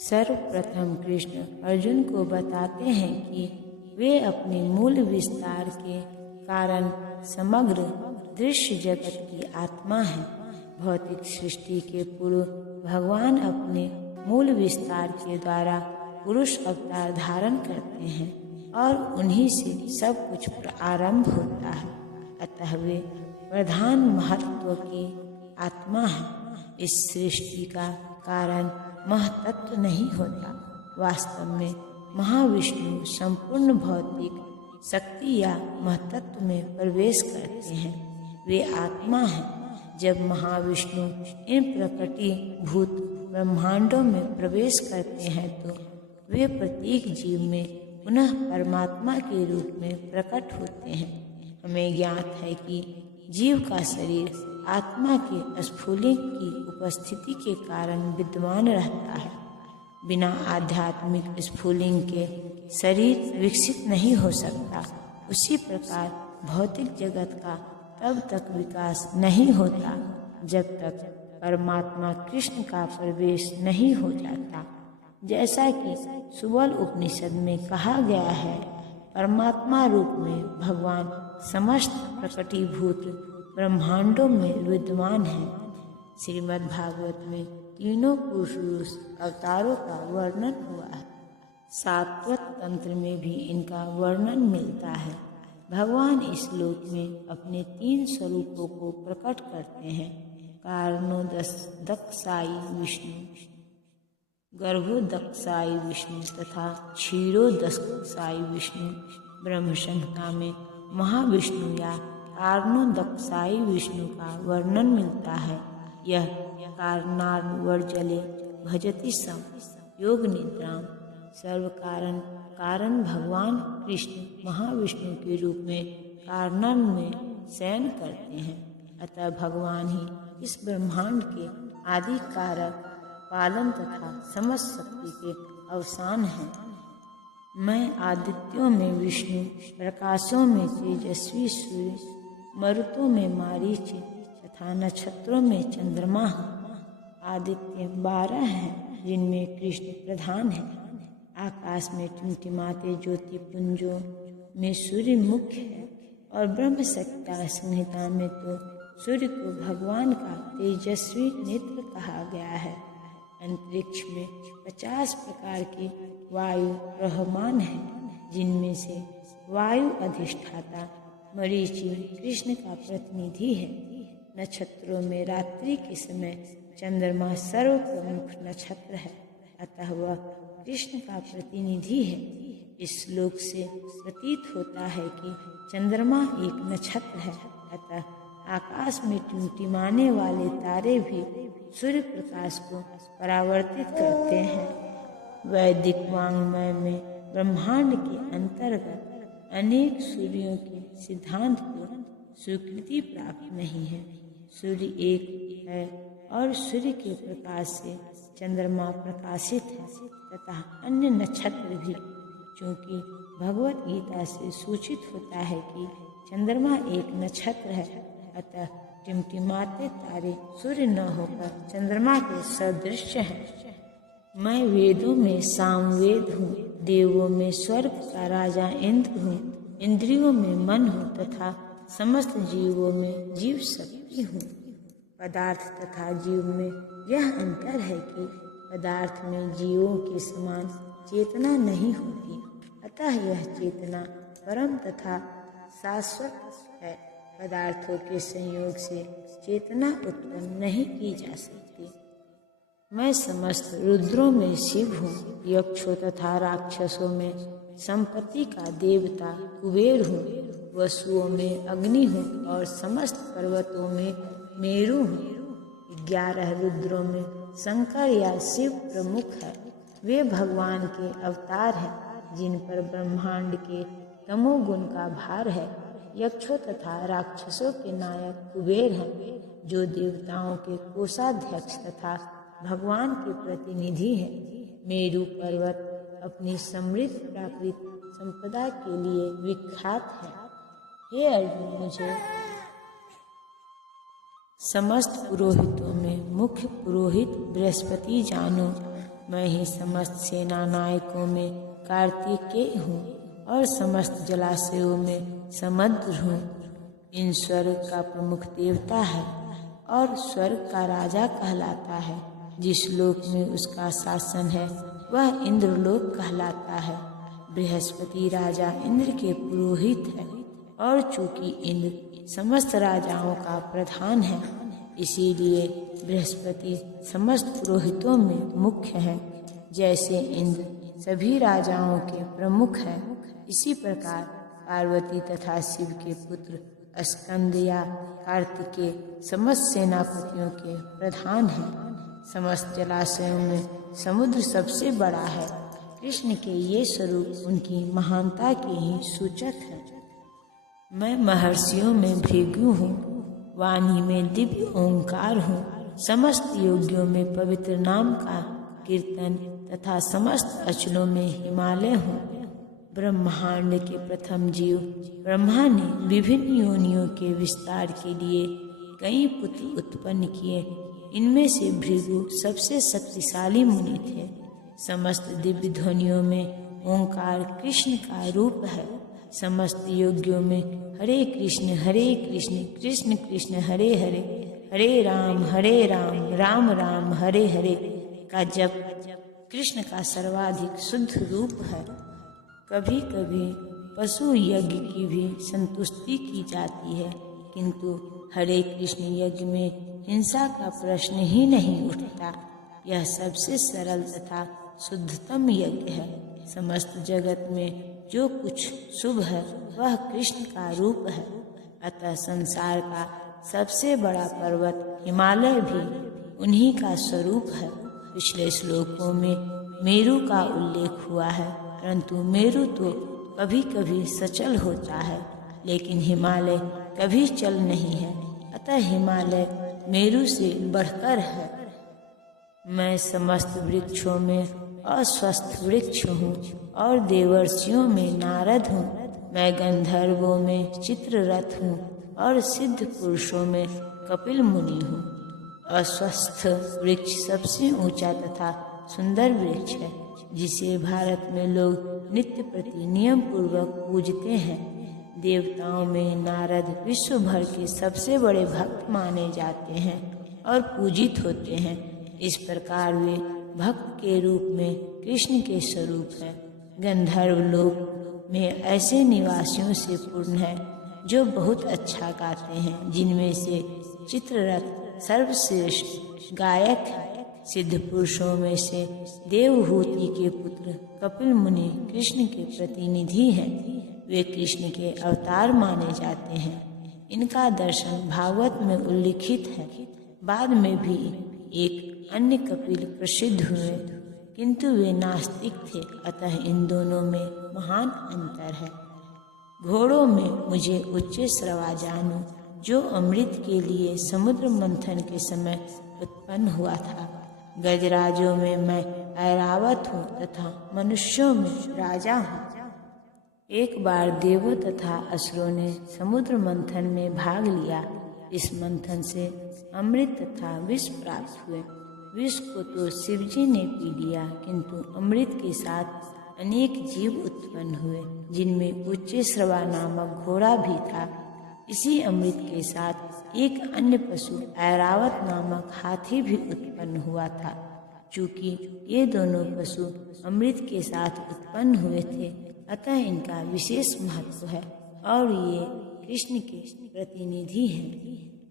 सर्वप्रथम कृष्ण अर्जुन को बताते हैं कि वे अपने मूल विस्तार के कारण समग्र दृश्य जगत की आत्मा है। भौतिक सृष्टि के पूर्व भगवान अपने मूल विस्तार के द्वारा पुरुष अवतार धारण करते हैं और उन्हीं से सब कुछ आरंभ होता है। अतः वे प्रधान महत्व की आत्मा है। इस सृष्टि का कारण महतत्व नहीं होता। वास्तव में महाविष्णु संपूर्ण भौतिक शक्ति या महतत्व में प्रवेश करते हैं। वे आत्मा हैं। जब महाविष्णु इन प्रकटीभूत ब्रह्मांडों में प्रवेश करते हैं तो वे प्रत्येक जीव में पुनः परमात्मा के रूप में प्रकट होते हैं। हमें ज्ञात है कि जीव का शरीर आत्मा के स्फुलिंग की उपस्थिति के कारण विद्यमान रहता है। बिना आध्यात्मिक स्फुलिंग के शरीर विकसित नहीं हो सकता। उसी प्रकार भौतिक जगत का तब तक विकास नहीं होता जब तक परमात्मा कृष्ण का प्रवेश नहीं हो जाता। जैसा कि सुबल उपनिषद में कहा गया है, परमात्मा रूप में भगवान समस्त प्रकटीभूत ब्रह्मांडों में विद्यमान है। श्रीमद् भागवत में तीनों पुरुष अवतारों का वर्णन हुआ है। सात्वत तंत्र में भी इनका वर्णन मिलता है। भगवान इस लोक में अपने 3 स्वरूपों को प्रकट करते हैं। कारणोदकसाई विष्णु, गर्भोदकसाई विष्णु तथा क्षीरोदकसाई विष्णु। ब्रह्म संहिता में महाविष्णु या कारणोदकसाई विष्णु का वर्णन मिलता है। यह कारणार्वर्जले भजति सम योग निद्राम सर्व कारण भगवान कृष्ण महाविष्णु के रूप में कारणार्न में शयन करते हैं। अतः भगवान ही इस ब्रह्मांड के आदि कारक, पालन तथा समस्त शक्ति के अवसान हैं। मैं आदित्यों में विष्णु, प्रकाशों में तेजस्वी सूर्य, मरुतों में मारीच तथा नक्षत्रों में चंद्रमा हूँ। आदित्य 12 हैं जिनमें कृष्ण प्रधान है। आकाश में टिमटिमाते ज्योतिपुंजों में सूर्य मुख्य है और ब्रह्म संहिता में तो सूर्य को भगवान का तेजस्वी नेत्र कहा गया है। अंतरिक्ष में 50 प्रकार की वायु रहमान है, जिनमें से वायु अधिष्ठाता मरीचि कृष्ण का प्रतिनिधि है। नक्षत्रों में रात्रि के समय चंद्रमा सर्व प्रमुख नक्षत्र है, अतः वह कृष्ण का प्रतिनिधि है। इस श्लोक से प्रतीत होता है कि चंद्रमा एक नक्षत्र है, अतः आकाश में टिमटिमाने वाले तारे भी सूर्य प्रकाश को परावर्तित करते हैं। वैदिक वाङ्मय में ब्रह्मांड के अंतर्गत अनेक सूर्यों के सिद्धांत को स्वीकृति प्राप्त नहीं है। सूर्य एक है और सूर्य के प्रकाश से चंद्रमा प्रकाशित है तथा अन्य नक्षत्र भी। क्योंकि भगवत गीता से सूचित होता है कि चंद्रमा एक नक्षत्र है, अतः टिमटिमाते तारे सूर्य न होकर चंद्रमा के सदृश हैं। मैं वेदों में सामवेद हूँ, देवों में स्वर्ग का राजा इंद्र हूँ, इंद्रियों में मन हूँ तथा समस्त जीवों में जीव शक्ति हूँ। पदार्थ तथा जीव में यह अंतर है कि पदार्थ में जीवों के समान चेतना नहीं होती, अतः यह चेतना परम तथा शाश्वत है। पदार्थों के संयोग से चेतना उत्पन्न नहीं की जा सकती। मैं समस्त रुद्रों में शिव हूँ, यक्षों तथा राक्षसों में संपत्ति का देवता कुबेर हूँ, वसुओं में अग्नि हूँ और समस्त पर्वतों में मेरु हूँ। 11 रुद्रों में शंकर या शिव प्रमुख है। वे भगवान के अवतार हैं, जिन पर ब्रह्मांड के तमोगुण का भार है। यक्षों तथा राक्षसों के नायक कुबेर हैं, जो देवताओं के कोषाध्यक्ष तथा भगवान के प्रतिनिधि हैं। मेरु पर्वत अपनी समृद्ध प्राकृतिक संपदा के लिए विख्यात है। हे अर्जुन, मुझे समस्त पुरोहितों में मुख्य पुरोहित बृहस्पति जानो। मैं ही समस्त सेना नायकों में कार्तिकेय हूँ और समस्त जलाशयों में समुद्र हूँ। इन स्वर्ग का प्रमुख देवता है और स्वर्ग का राजा कहलाता है। जिस लोक में उसका शासन है वह इंद्रलोक कहलाता है। बृहस्पति राजा इंद्र के पुरोहित है और चूंकि इंद्र समस्त राजाओं का प्रधान है, इसीलिए बृहस्पति समस्त पुरोहितों में मुख्य है। जैसे इंद्र सभी राजाओं के प्रमुख है, इसी प्रकार पार्वती तथा शिव के पुत्र स्कंद या कार्तिकेय समस्त सेनापतियों के प्रधान हैं। समस्त जलाशयों में समुद्र सबसे बड़ा है। कृष्ण के ये स्वरूप उनकी महानता के ही सूचक है। मैं महर्षियों में भृगु हूँ, वाणी में दिव्य ओंकार हूँ, समस्त योगियों में पवित्र नाम का कीर्तन तथा समस्त अचलों में हिमालय हूँ। ब्रह्मांड के प्रथम जीव ब्रह्मा ने विभिन्न योनियों के विस्तार के लिए कई पुत्र उत्पन्न किए। इनमें से भृगु सबसे शक्तिशाली मुनि थे। समस्त दिव्य ध्वनियों में ओंकार कृष्ण का रूप है। समस्त योगियों में हरे कृष्ण कृष्ण कृष्ण हरे हरे, हरे राम राम राम हरे हरे का जप कृष्ण का सर्वाधिक शुद्ध रूप है। कभी कभी पशु यज्ञ की भी संतुष्टि की जाती है, किंतु हरे कृष्ण यज्ञ में हिंसा का प्रश्न ही नहीं उठता। यह सबसे सरल तथा शुद्धतम यज्ञ है। समस्त जगत में जो कुछ शुभ है वह कृष्ण का रूप है। अतः संसार का सबसे बड़ा पर्वत हिमालय भी उन्हीं का स्वरूप है। पिछले श्लोकों में मेरु का उल्लेख हुआ है, परंतु मेरु तो कभी कभी सचल होता है, लेकिन हिमालय कभी चल नहीं है। अतः हिमालय मेरु से बढ़कर है। मैं समस्त वृक्षों में अस्वस्थ वृक्ष हूँ और देवर्षियों में नारद हूँ। मैं गंधर्वों में चित्ररथ हूँ और सिद्ध पुरुषों में कपिल मुनि हूँ। अस्वस्थ वृक्ष सबसे ऊंचा तथा सुंदर वृक्ष है, जिसे भारत में लोग नित्य प्रति नियम पूर्वक पूजते हैं। देवताओं में नारद विश्व भर के सबसे बड़े भक्त माने जाते हैं और पूजित होते हैं। इस प्रकार वे भक्त के रूप में कृष्ण के स्वरूप है। गंधर्व लोक में ऐसे निवासियों से पूर्ण है जो बहुत अच्छा गाते हैं, जिनमें से चित्ररथ सर्वश्रेष्ठ गायक है। सिद्ध पुरुषों में से देवहूति के पुत्र कपिल मुनि कृष्ण के प्रतिनिधि हैं। वे कृष्ण के अवतार माने जाते हैं। इनका दर्शन भागवत में उल्लिखित है। बाद में भी एक अन्य कपिल प्रसिद्ध हुए, किंतु वे नास्तिक थे। अतः इन दोनों में महान अंतर है। घोड़ों में मुझे उच्च श्रवा जानू, जो अमृत के लिए समुद्र मंथन के समय उत्पन्न हुआ था। गजराजों में मैं ऐरावत हूँ तथा मनुष्यों में राजा हूँ। एक बार देवों तथा असुरों ने समुद्र मंथन में भाग लिया। इस मंथन से अमृत तथा विष प्राप्त हुए। विष को तो शिवजी ने पी लिया, किंतु अमृत के साथ अनेक जीव उत्पन्न हुए, जिनमें उच्च श्रवा नामक घोड़ा भी था। इसी अमृत के साथ एक अन्य पशु ऐरावत नामक हाथी भी उत्पन्न हुआ था। चूंकि ये दोनों पशु अमृत के साथ उत्पन्न हुए थे, अतः इनका विशेष महत्व है और ये कृष्ण के प्रतिनिधि हैं।